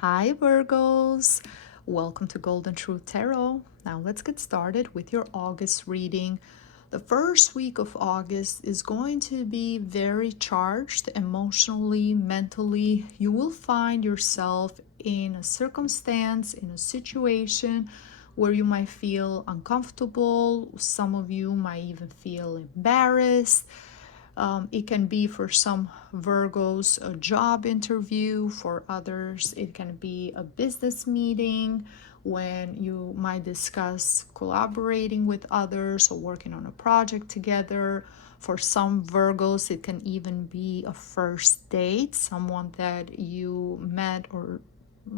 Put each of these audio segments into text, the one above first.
Hi Virgos, welcome to Golden Truth Tarot. Now let's get started with your August reading. The first week of August is going to be very charged emotionally, mentally. You will find yourself in a circumstance, in a situation where you might feel uncomfortable. Some of you might even feel embarrassed. It can be for some Virgos a job interview, for others it can be a business meeting when you might discuss collaborating with others or working on a project together. For some Virgos it can even be a first date, someone that you met or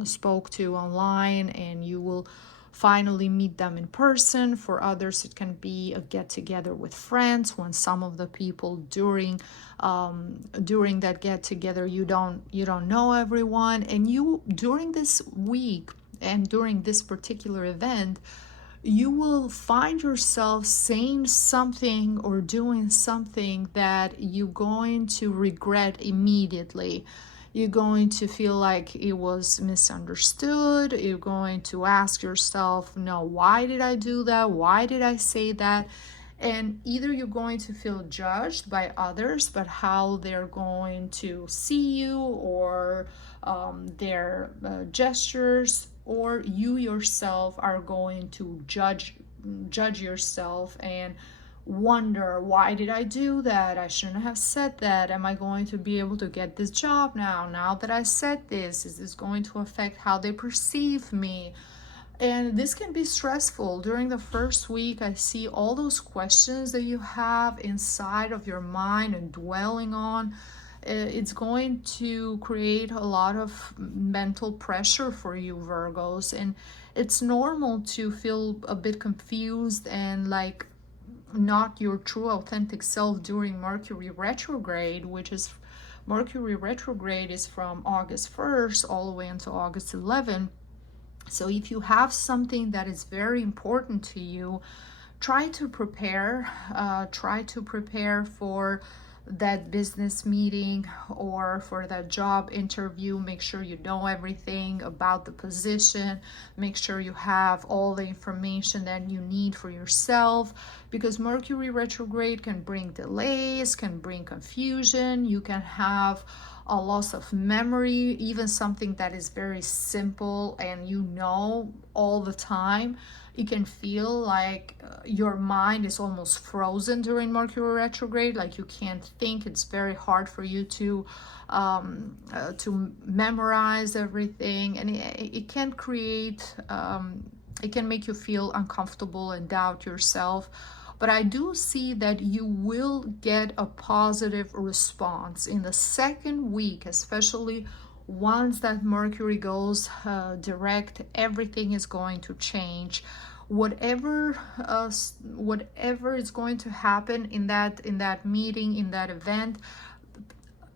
spoke to online and you will finally meet them in person. For others it can be a get together with friends when some of the people during that get together you don't know everyone, and you during this week and during this particular event you will find yourself saying something or doing something that you're going to regret immediately. You're going to feel like it was misunderstood. You're going to ask yourself, no, why did I do that? Why did I say that? And either you're going to feel judged by others, but how they're going to see you or their gestures, or you yourself are going to judge yourself and wonder, why did I do that? I shouldn't have said that. Am I going to be able to get this job now that I said this? Is this going to affect how they perceive me? And this can be stressful. During the first week, I see all those questions that you have inside of your mind and dwelling on. It's going to create a lot of mental pressure for you, Virgos. And it's normal to feel a bit confused and like not your true authentic self during Mercury retrograde, which is Mercury retrograde is from August 1st all the way until August 11th. So if you have something that is very important to you, try to prepare for that business meeting or for that job interview. Make sure you know everything about the position. Make sure you have all the information that you need for yourself, because Mercury retrograde can bring delays, can bring confusion. You can have a loss of memory, even something that is very simple and you know all the time. You can feel like your mind is almost frozen during Mercury retrograde, like you can't think. It's very hard for you to memorize everything, and it can create it can make you feel uncomfortable and doubt yourself. But I do see that you will get a positive response in the second week, especially once that Mercury goes direct. Everything is going to change. Whatever is going to happen in that meeting, in that event,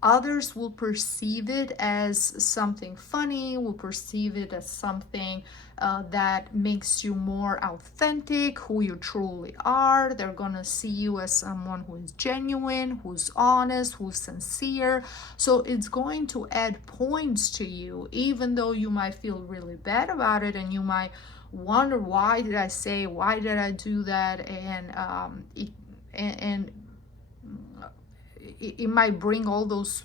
others will perceive it as something funny, will perceive it as something that makes you more authentic, who you truly are. They're gonna see you as someone who is genuine, who's honest, who's sincere. So it's going to add points to you, even though you might feel really bad about it and you might wonder, why did I do that? And it might bring all those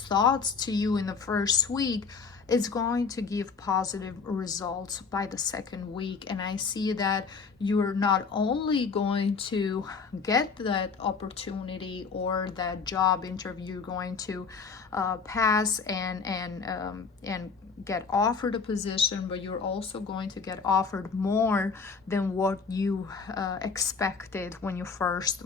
thoughts to you in the first week. It's going to give positive results by the second week. And I see that you're not only going to get that opportunity or that job interview, you're going to pass and get offered a position, but you're also going to get offered more than what you expected when you first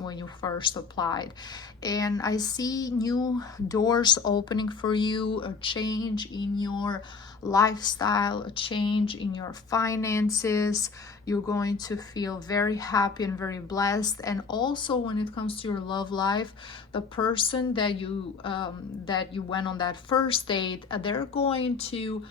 applied. And I see new doors opening for you, a change in your lifestyle, a change in your finances. You're going to feel very happy and very blessed. And also when it comes to your love life, the person that you went on that first date, you're going to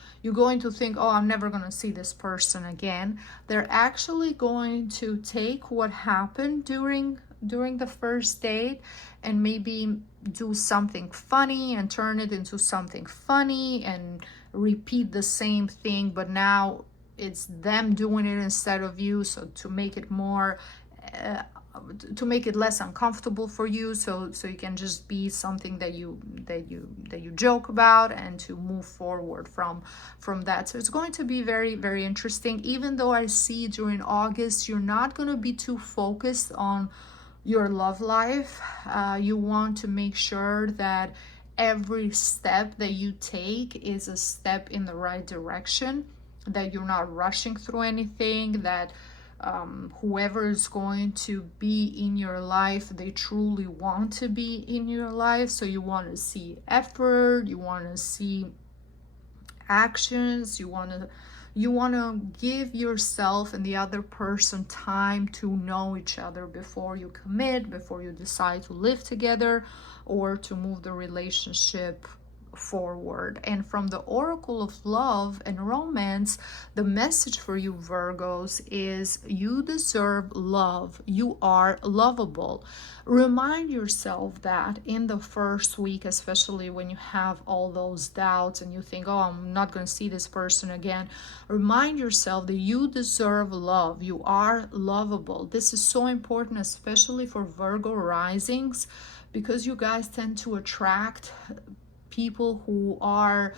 think, oh, I'm never going to see this person again. They're actually going to take what happened during during the first date, and maybe do something funny and turn it into something funny and repeat the same thing, but now it's them doing it instead of you, so to make it more to make it less uncomfortable for you, so you can just be something that you joke about, and to move forward from that. So it's going to be very, very interesting. Even though I see during August you're not going to be too focused on your love life, you want to make sure that every step that you take is a step in the right direction, that you're not rushing through anything, that whoever is going to be in your life, they truly want to be in your life. So you want to see effort, you want to see actions, you want to give yourself and the other person time to know each other before you commit, before you decide to live together or to move the relationship forward. And from the Oracle of Love and Romance, the message for you Virgos is you deserve love. You are lovable. Remind yourself that in the first week, especially when you have all those doubts and you think, oh, I'm not going to see this person again. Remind yourself that you deserve love. You are lovable. This is so important, especially for Virgo risings, because you guys tend to attract people who are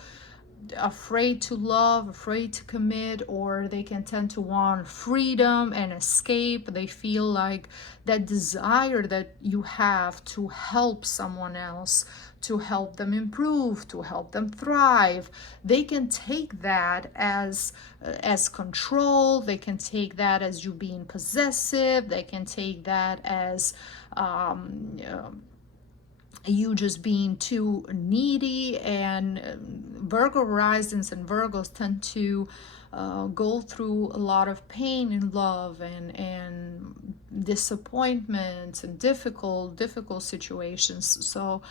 afraid to love, afraid to commit, or they can tend to want freedom and escape. They feel like that desire that you have to help someone else, to help them improve, to help them thrive, they can take that as control. They can take that as you being possessive. They can take that as you just being too needy. And Virgo risings and Virgos tend to go through a lot of pain in love and disappointments and difficult situations. So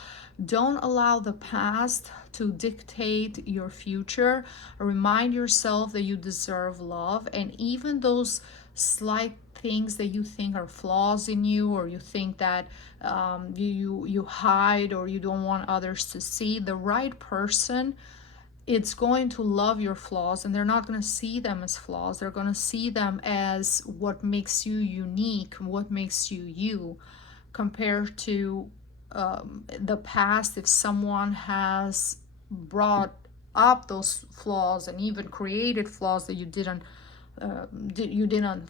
don't allow the past to dictate your future. Remind yourself that you deserve love, and even those slight things that you think are flaws in you, or you think that you hide or you don't want others to see, the right person, it's going to love your flaws, and they're not going to see them as flaws. They're going to see them as what makes you unique, what makes you you, compared to the past. If someone has brought up those flaws and even created flaws that you didn't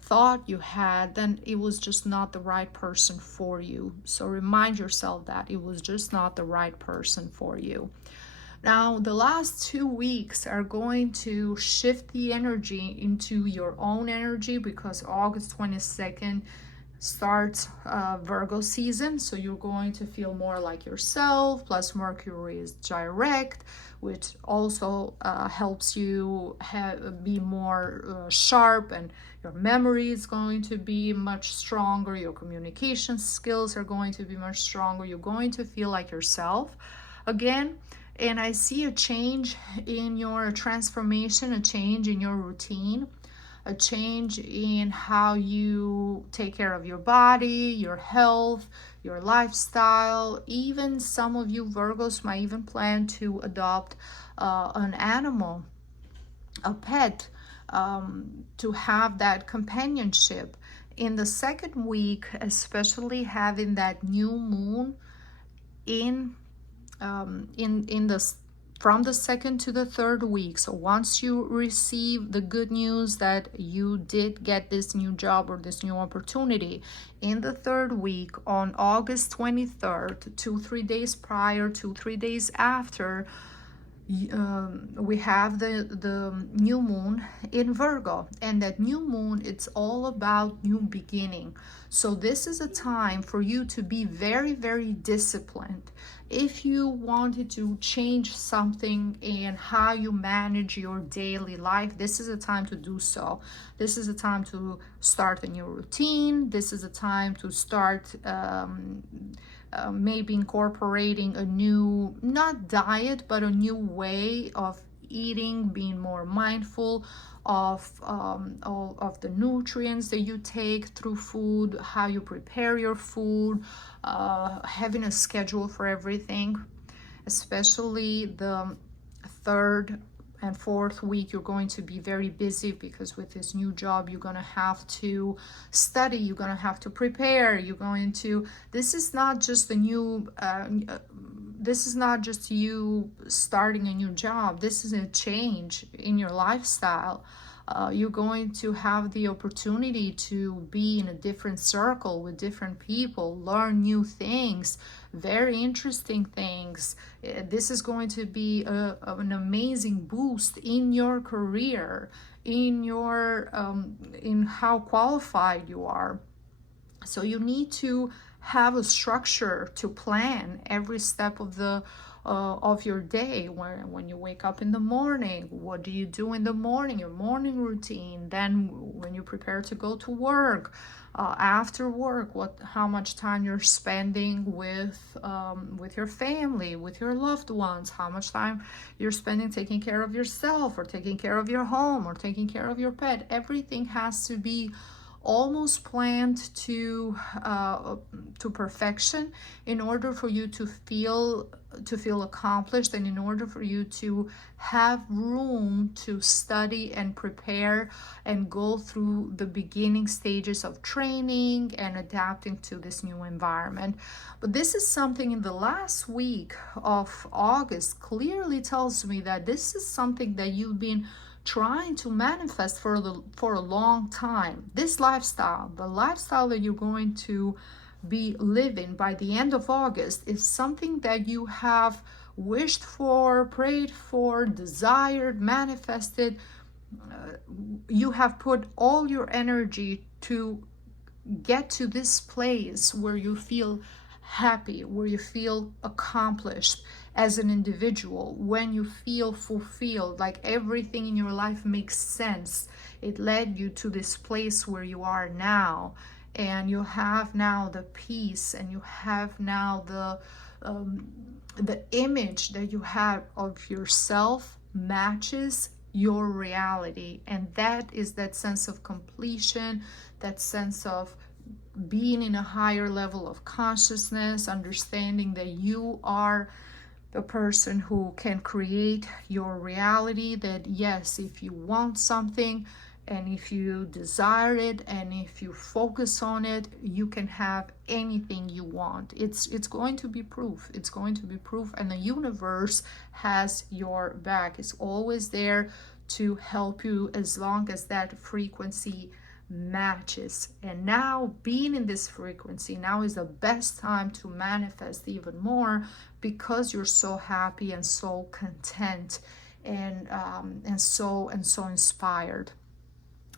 thought you had, then it was just not the right person for you. So remind yourself that it was just not the right person for you. Now, the last 2 weeks are going to shift the energy into your own energy, because August 22nd starts Virgo season. So you're going to feel more like yourself, plus Mercury is direct, which also helps you be more sharp, and your memory is going to be much stronger. Your communication skills are going to be much stronger. You're going to feel like yourself again. And I see a change in your transformation, a change in your routine, a change in how you take care of your body, your health, your lifestyle. Even some of you Virgos might even plan to adopt an animal, a pet, to have that companionship. In the second week, especially having that new moon in the from the second to the third week. So once you receive the good news that you did get this new job or this new opportunity, in the third week on August 23rd, 2-3 days prior, 2-3 days after, we have the new moon in Virgo, and that new moon, it's all about new beginning. So this is a time for you to be very, very disciplined. If you wanted to change something in how you manage your daily life, this is a time to do so. This is a time to start a new routine. This is a time to start maybe incorporating a new, not diet, but a new way of eating, being more mindful of all of the nutrients that you take through food, how you prepare your food, having a schedule for everything. Especially the third and fourth week, you're going to be very busy because with this new job, you're going to have to study, you're going to have to prepare, you're going to, this is not just a new, this is not just you starting a new job. This is a change in your lifestyle. You're going to have the opportunity to be in a different circle with different people, learn new things, very interesting things. This is going to be an amazing boost in your career, in your in how qualified you are. So you need to have a structure to plan every step of your day. When you wake up in the morning, what do you do in the morning, your morning routine? Then when you prepare to go to work, after work, how much time you're spending with your family, with your loved ones, how much time you're spending taking care of yourself or taking care of your home or taking care of your pet. Everything has to be almost planned to perfection in order for you to feel accomplished, and in order for you to have room to study and prepare and go through the beginning stages of training and adapting to this new environment. But this is something in the last week of August clearly tells me that this is something that you've been trying to manifest for a long time. This lifestyle, the lifestyle that you're going to be living by the end of August, is something that you have wished for, prayed for, desired, manifested. You have put all your energy to get to this place where you feel happy, where you feel accomplished as an individual, when you feel fulfilled, like everything in your life makes sense. It led you to this place where you are now, and you have now the peace, and you have now the image that you have of yourself matches your reality, and that is that sense of completion, that sense of being in a higher level of consciousness, understanding that you are the person who can create your reality. That yes, if you want something and if you desire it and if you focus on it, you can have anything you want. It's going to be proof. It's going to be proof, and the universe has your back. It's always there to help you as long as that frequency matches. And now, being in this frequency, now is the best time to manifest even more, because you're so happy and so content and so inspired.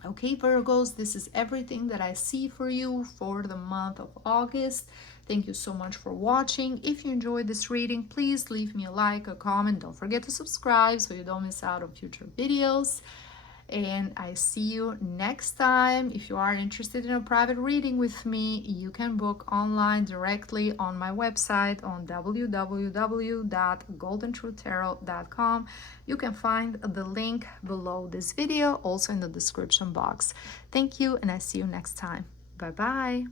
Okay, Virgos, this is everything that I see for you for the month of August. Thank you so much for watching. If you enjoyed this reading, please leave me a like, a comment. Don't forget to subscribe so you don't miss out on future videos. And I see you next time. If you are interested in a private reading with me, you can book online directly on my website on www.goldentruthtarot.com. You can find the link below this video, also in the description box. Thank you, and I see you next time. Bye-bye.